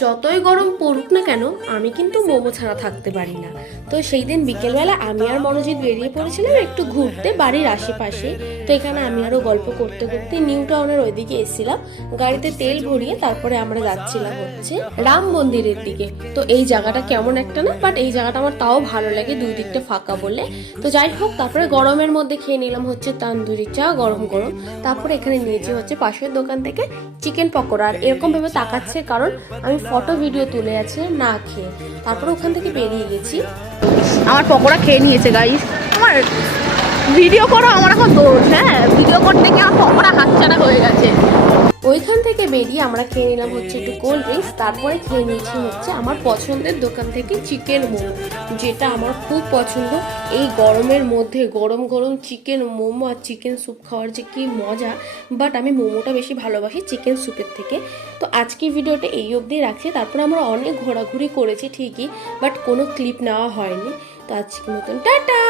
যতই গরম পড়ুক না কেন আমি কিন্তু মোমো ছাড়া থাকতে পারি না। তো সেই দিন বিকেলবেলা আমি আর মনোজিৎ বেরিয়ে পড়েছিলাম একটু ঘুরতে বাড়ির আশেপাশে। তো এখানে আমি আরো গল্প করতে করতে নিউ টাউনের ওইদিকে এসেছিলাম, গাড়িতে তেল ভরিয়ে তারপরে আমরা যাচ্ছিলাম হচ্ছে রাম মন্দিরের দিকে। তো এই জায়গাটা কেমন একটা না, বাট এই জায়গাটা আমার তাও ভালো লাগে, দুই দিকটা ফাঁকা বলে। তো যাই হোক, তারপরে গরমের মধ্যে খেয়ে নিলাম হচ্ছে তান্দুরি চা গরম গরম। তারপরে এখানে নিয়েছি হচ্ছে পাশের দোকান থেকে চিকেন পকোড়া। আর এরকম ভাবে তাকাচ্ছে কারণ আমি ফটো ভিডিও তুলে আছি না খেয়ে। তারপরে ওখান থেকে বেরিয়ে গেছি। আমার পকোড়া খেয়ে নিয়েছে গাইস। আমার ভিডিও করো, আমার এখন দোষ। হ্যাঁ, ভিডিও করতে গিয়ে আমার পকোড়া হাতছাড়া হয়ে গেছে। ওইখান থেকে বেরিয়ে আমরা খেয়ে নিলাম হচ্ছে একটু কোল্ড ড্রিঙ্কস। তারপরে খেয়ে নিয়েছি হচ্ছে আমার পছন্দের দোকান থেকে চিকেন মোমো, যেটা আমার খুব পছন্দ। এই গরমের মধ্যে গরম গরম চিকেন মোমো আর চিকেন স্যুপ খাওয়ার যে কি মজা, বাট আমি মোমোটা বেশি ভালোবাসি চিকেন স্যুপের থেকে। তো আজকের ভিডিওটা এই অবধি রাখছি। তারপরে আমরা অনেক ঘোরাঘুরি করেছি ঠিকই, বাট কোনো ক্লিপ নেওয়া হয়নি। তো আজকের মতন টাটা।